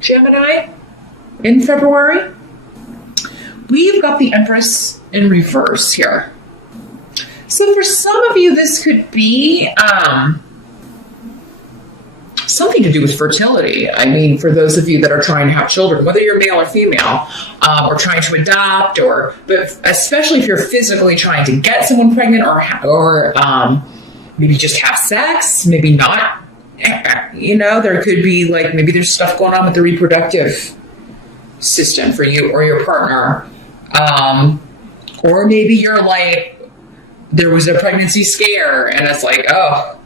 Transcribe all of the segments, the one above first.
Gemini in February. We've got the Empress in reverse here. So for some of you, this could be something to do with fertility. I mean, for those of you that are trying to have children, whether you're male or female, or trying to adopt, but especially if you're physically trying to get someone pregnant, or maybe just have sex, maybe not. There could be maybe there's stuff going on with the reproductive system for you or your partner, or maybe you're there was a pregnancy scare and it's oh,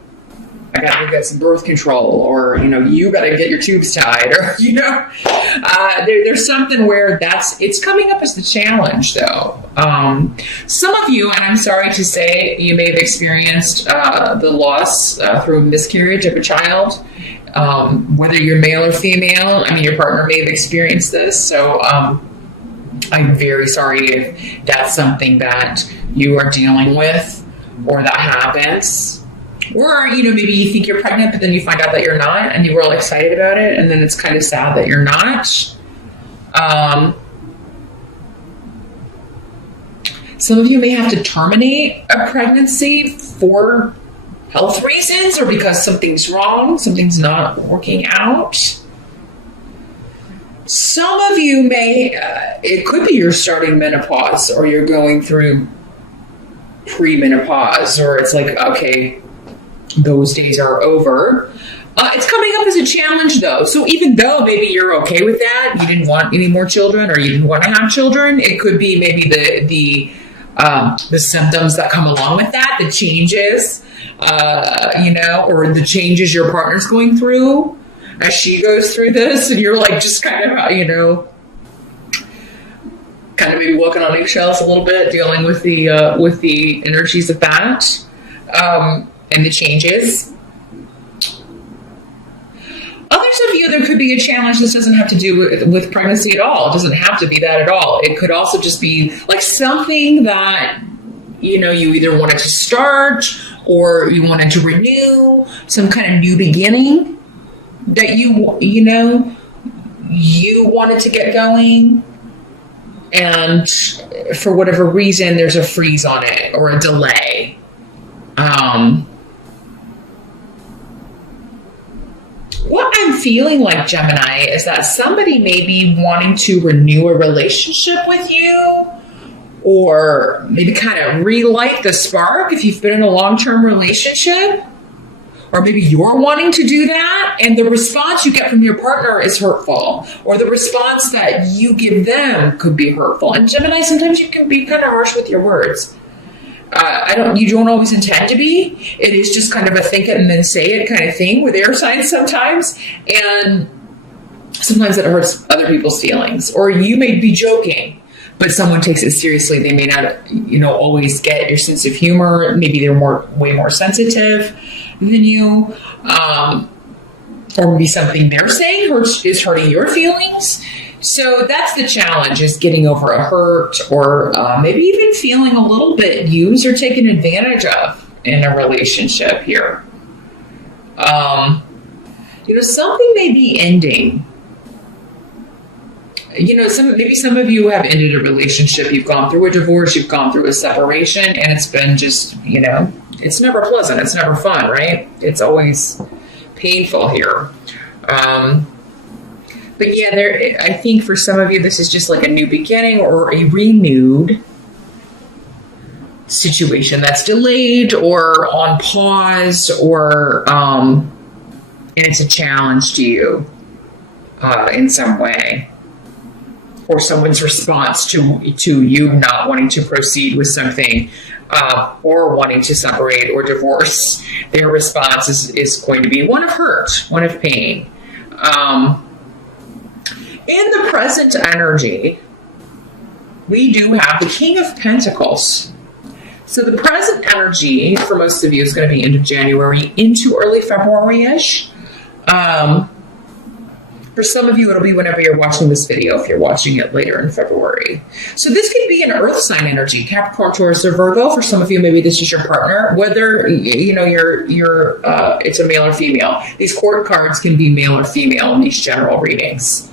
I gotta go get some birth control, or you gotta get your tubes tied, or there's something where it's coming up as the challenge though. Some of you, and I'm sorry to say, you may have experienced the loss through miscarriage of a child, whether you're male or female. I mean, your partner may have experienced this, so I'm very sorry if that's something that you are dealing with or that happens. Or, maybe you think you're pregnant, but then you find out that you're not, and you were all excited about it, and then it's kind of sad that you're not. Some of you may have to terminate a pregnancy for health reasons, or because something's wrong, something's not working out. Some of you may, it could be you're starting menopause, or you're going through pre-menopause, or it's okay, those days are over. It's coming up as a challenge though. So even though maybe you're okay with that, you didn't want any more children, or you didn't want to have children, it could be maybe the symptoms that come along with that, the changes, or the changes your partner's going through as she goes through this, and you're just kind of maybe walking on eggshells a little bit, dealing with the energies of that. And the changes. Others of you, there could be a challenge. This doesn't have to do with pregnancy at all. It doesn't have to be that at all. It could also just be something that, you either wanted to start, or you wanted to renew, some kind of new beginning that you wanted to get going. And for whatever reason, there's a freeze on it or a delay. What I'm feeling like, Gemini, is that somebody may be wanting to renew a relationship with you, or maybe kind of relight the spark if you've been in a long-term relationship, or maybe you're wanting to do that, and the response you get from your partner is hurtful, or the response that you give them could be hurtful. And Gemini, sometimes you can be kind of harsh with your words. You don't always intend to be. It is just kind of a think it and then say it kind of thing with air signs sometimes. And sometimes it hurts other people's feelings. Or you may be joking, but someone takes it seriously. They may not, always get your sense of humor. Maybe they're way more sensitive than you. Or maybe something they're saying is hurting your feelings. So that's the challenge, is getting over a hurt, or maybe even feeling a little bit used or taken advantage of in a relationship here. Something may be ending. Maybe some of you have ended a relationship. You've gone through a divorce, you've gone through a separation, and it's been just, it's never pleasant. It's never fun, right? It's always painful here. But yeah, I think for some of you, this is just a new beginning, or a renewed situation that's delayed or on pause, or and it's a challenge to you in some way, or someone's response to you not wanting to proceed with something, or wanting to separate or divorce. Their response is going to be one of hurt, one of pain. In the present energy, we do have the King of Pentacles. So the present energy for most of you is going to be end of January into early February-ish. For some of you, it'll be whenever you're watching this video, if you're watching it later in February. So this could be an earth sign energy, Capricorn, Taurus, or Virgo. For some of you, maybe this is your partner, whether, it's a male or female. These court cards can be male or female in these general readings.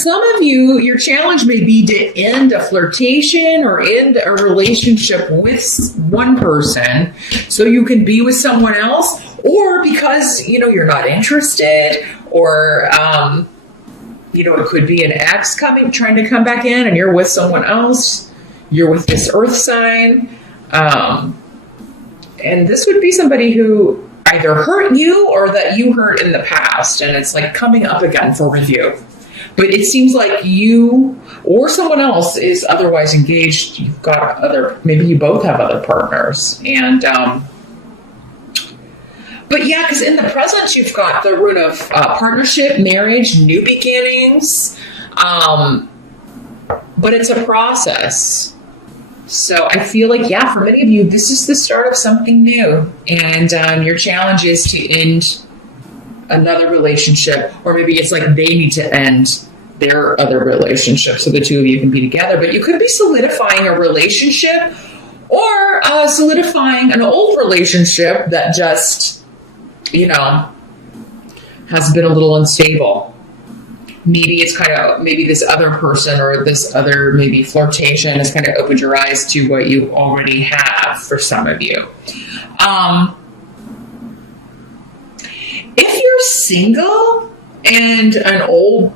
Some of you, your challenge may be to end a flirtation or end a relationship with one person so you can be with someone else, or because, you're not interested, or, it could be an ex trying to come back in and you're with someone else. You're with this earth sign. And this would be somebody who either hurt you or that you hurt in the past. And it's like coming up again for review. But it seems like you or someone else is otherwise engaged. You've got maybe you both have other partners. And, but yeah, because in the present, you've got the root of partnership, marriage, new beginnings. But it's a process. So I feel like, for many of you, this is the start of something new. And your challenge is to end another relationship, or maybe it's like they need to end their other relationship so the two of you can be together. But you could be solidifying a relationship or solidifying an old relationship that just, has been a little unstable. Maybe it's maybe this other person or this other maybe flirtation has kind of opened your eyes to what you already have for some of you. If you're single and an old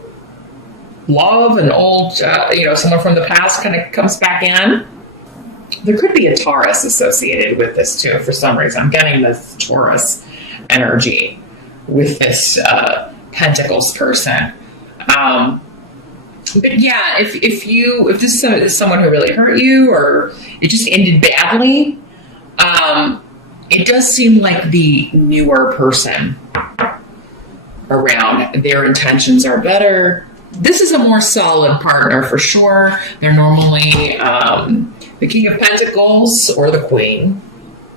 love, an old, someone from the past kind of comes back in, there could be a Taurus associated with this too. For some reason, I'm getting this Taurus energy with this Pentacles person. But yeah, if this is someone who really hurt you or it just ended badly, it does seem like the newer person around, their intentions are better. This is a more solid partner for sure. They're normally the King of Pentacles or the Queen,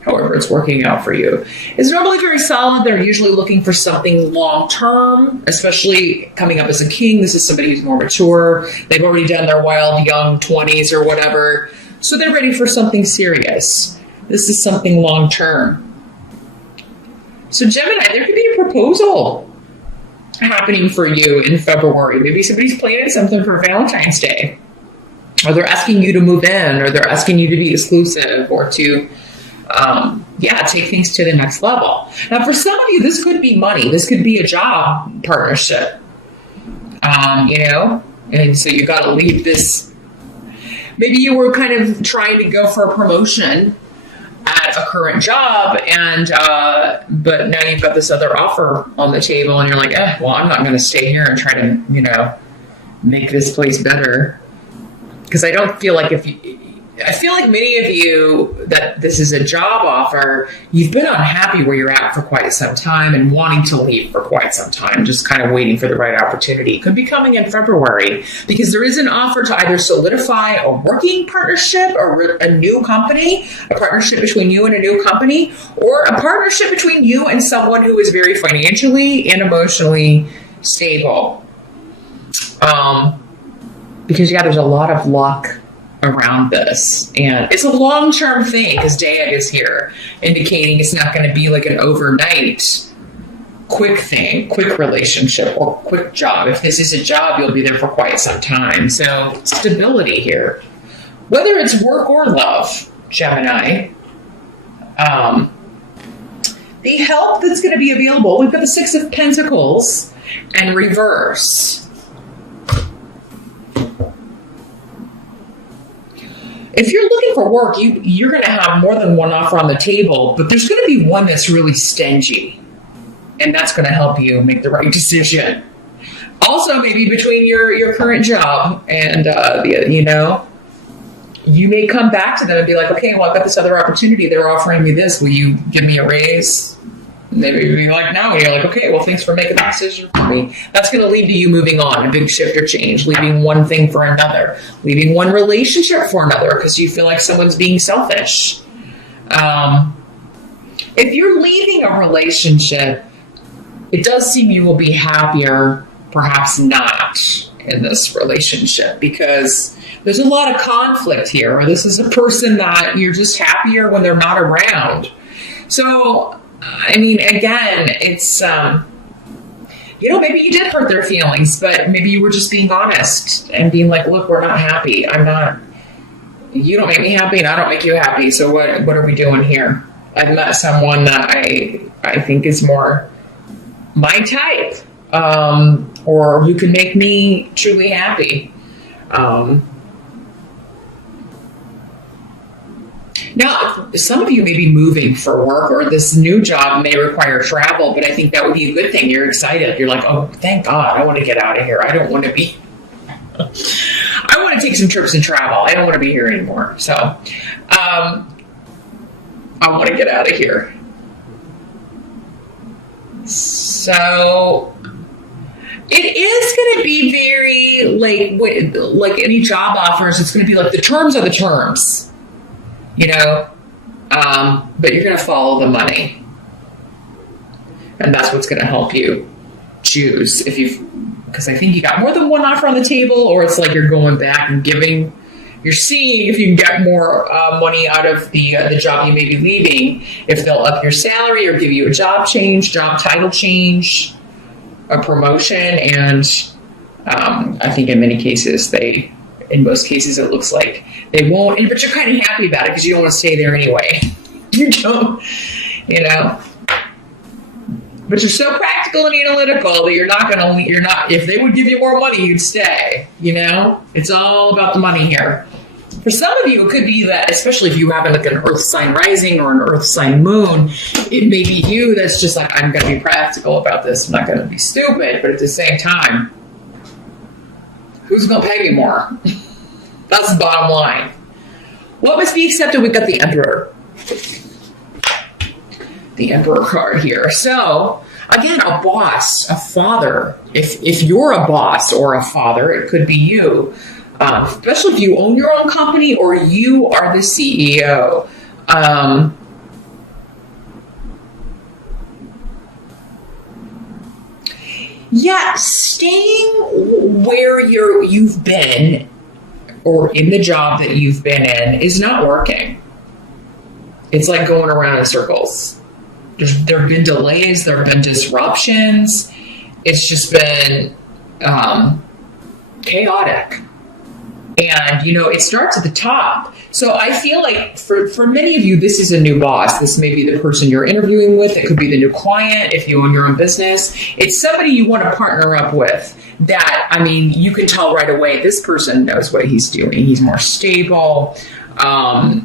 however it's working out for you, is normally very solid. They're usually looking for something long-term, especially coming up as a king. This is somebody who's more mature. They've already done their wild young 20s or whatever. So they're ready for something serious. This is something long-term. So Gemini, there could be a proposal happening for you in February. Maybe somebody's planning something for Valentine's Day. Or they're asking you to move in, or they're asking you to be exclusive, or to take things to the next level. Now, for some of you, this could be money. This could be a job partnership, and so you got to leave this. Maybe you were kind of trying to go for a promotion at a current job, and but now you've got this other offer on the table, and you're like, I'm not going to stay here and try to, make this place better. Because I don't feel like I feel like many of you that this is a job offer, you've been unhappy where you're at for quite some time and wanting to leave for quite some time, just kind of waiting for the right opportunity. It could be coming in February because there is an offer to either solidify a working partnership or a new company, a partnership between you and a new company, or a partnership between you and someone who is very financially and emotionally stable. Because there's a lot of luck around this, and it's a long-term thing because Dayad is here, indicating it's not going to be like an overnight quick thing, quick relationship, or quick job. If this is a job, you'll be there for quite some time. So stability here, whether it's work or love, Gemini. The help that's going to be available, we've got the Six of Pentacles and reverse. If you're looking for work, you're going to have more than one offer on the table, but there's going to be one that's really stingy, and that's going to help you make the right decision. Also, maybe between your current job and, you may come back to them and be like, okay, well, I've got this other opportunity. They're offering me this. Will you give me a raise? And they may be like, no. And you're like, okay, well, thanks for making that decision for me. That's going to lead to you moving on, a big shift or change, leaving one thing for another, leaving one relationship for another because you feel like someone's being selfish. If you're leaving a relationship, it does seem you will be happier, perhaps not, in this relationship, because there's a lot of conflict here. Or this is a person that you're just happier when they're not around. So, I mean, again, it's, maybe you did hurt their feelings, but maybe you were just being honest and being like, look, we're not happy. You don't make me happy and I don't make you happy. So what are we doing here? I've met someone that I think is more my type, or who can make me truly happy. Now, some of you may be moving for work, or this new job may require travel, but I think that would be a good thing. You're excited. You're like, oh, thank God, I want to get out of here. I don't want to be... I want to take some trips and travel. I don't want to be here anymore. So, I want to get out of here. So, it is going to be very, like any job offers, it's going to be like the terms are the terms. But you're going to follow the money. And that's what's going to help you choose because I think you got more than one offer on the table, or it's like you're going back and you're seeing if you can get more money out of the job you may be leaving, if they'll up your salary or give you a job change, job title change, a promotion. And I think in most cases, it looks like they won't, but you're kind of happy about it because you don't want to stay there anyway. You don't, but you're so practical and analytical that if they would give you more money, you'd stay, it's all about the money here. For some of you, it could be that, especially if you have like an earth sign rising or an earth sign moon, it may be you that's just like, I'm going to be practical about this. I'm not going to be stupid, but at the same time, who's going to pay me more? That's the bottom line. What must be accepted? We've got the Emperor. The Emperor card here. So, again, a boss, a father. If you're a boss or a father, it could be you. Especially if you own your own company or you are the CEO. Staying where you've been or in the job that you've been in is not working. It's like going around in circles. There have been delays. There have been disruptions. It's just been chaotic. And, it starts at the top. So I feel like for many of you, this is a new boss. This may be the person you're interviewing with. It could be the new client if you own your own business. It's somebody you want to partner up with that, you can tell right away, this person knows what he's doing. He's more stable. Because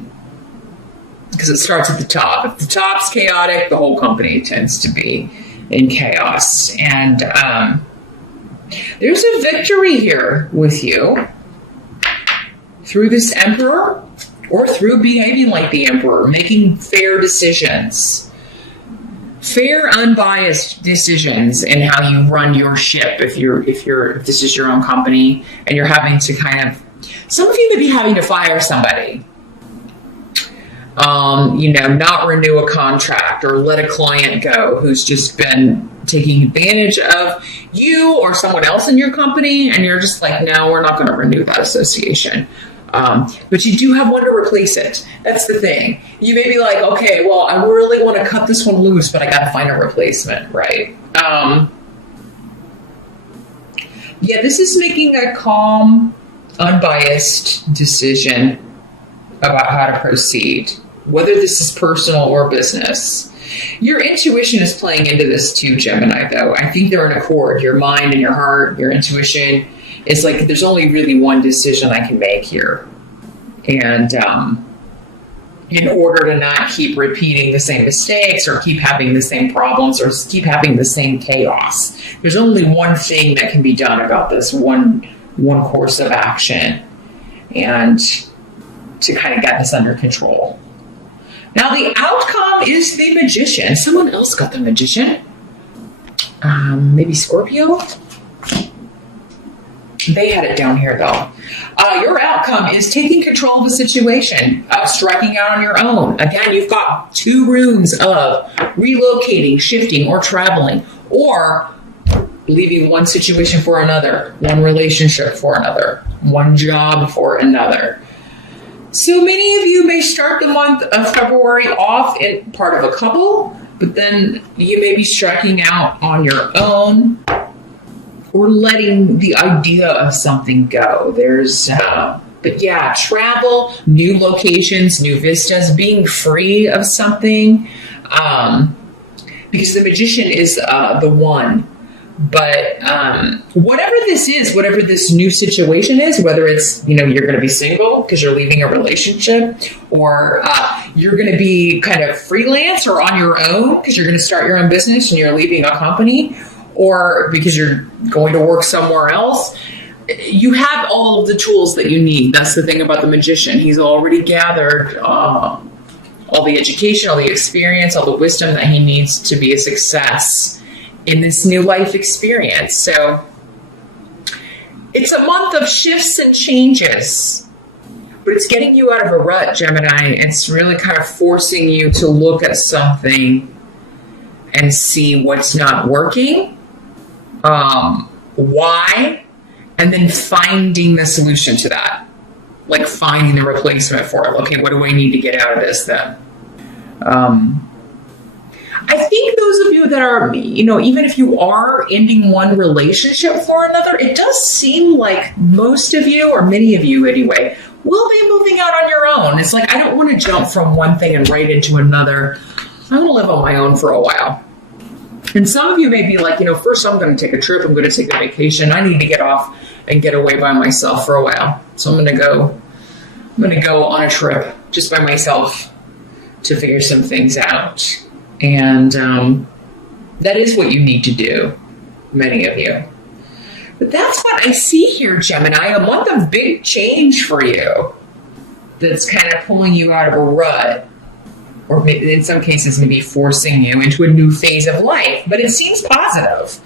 it starts at the top. If the top's chaotic, the whole company tends to be in chaos. And there's a victory here with you through this Emperor, or through behaving like the Emperor, making fair decisions. Fair, unbiased decisions in how you run your ship. If this is your own company and you're having to some of you may be having to fire somebody. Not renew a contract or let a client go who's just been taking advantage of you or someone else in your company, and you're just like, no, we're not going to renew that association. But you do have one to replace it. That's the thing. You may be like, okay, well, I really want to cut this one loose, but I got to find a replacement, right? This is making a calm, unbiased decision about how to proceed, whether this is personal or business. Your intuition is playing into this too, Gemini, though. I think they're in accord. Your mind and your heart, your intuition. It's like there's only really one decision I can make here. And in order to not keep repeating the same mistakes or keep having the same problems or keep having the same chaos, there's only one thing that can be done about this, one course of action, and to kind of get this under control. Now, the outcome is the Magician. Someone else got the Magician. Maybe Scorpio? They had it down here, though. Your outcome is taking control of the situation, striking out on your own. Again, you've got 2 rooms of relocating, shifting, or traveling, or leaving one situation for another, one relationship for another, one job for another. So many of you may start the month of February off in part of a couple, but then you may be striking out on your own or letting the idea of something go. But yeah, travel, new locations, new vistas, being free of something, because the Magician is the one. But whatever this is, whatever this new situation is, whether it's, you're going to be single because you're leaving a relationship, or you're going to be kind of freelance or on your own because you're going to start your own business and you're leaving a company, or because you're going to work somewhere else, you have all of the tools that you need. That's the thing about the Magician. He's already gathered all the education, all the experience, all the wisdom that he needs to be a success in this new life experience. So it's a month of shifts and changes, but it's getting you out of a rut, Gemini. It's really kind of forcing you to look at something and see what's not working, why, and then finding the solution to that. Like finding the replacement for it. Okay, what do I need to get out of this then? I think those of you that are, even if you are ending one relationship for another, it does seem like most of you, or many of you anyway, will be moving out on your own. It's like, I don't want to jump from one thing and right into another. I want to live on my own for a while. And some of you may be like, first I'm going to take a trip. I'm going to take a vacation. I need to get off and get away by myself for a while. So I'm going to go on a trip just by myself to figure some things out. And that is what you need to do, many of you. But that's what I see here, Gemini, a month of big change for you that's kind of pulling you out of a rut, or maybe in some cases maybe forcing you into a new phase of life. But it seems positive.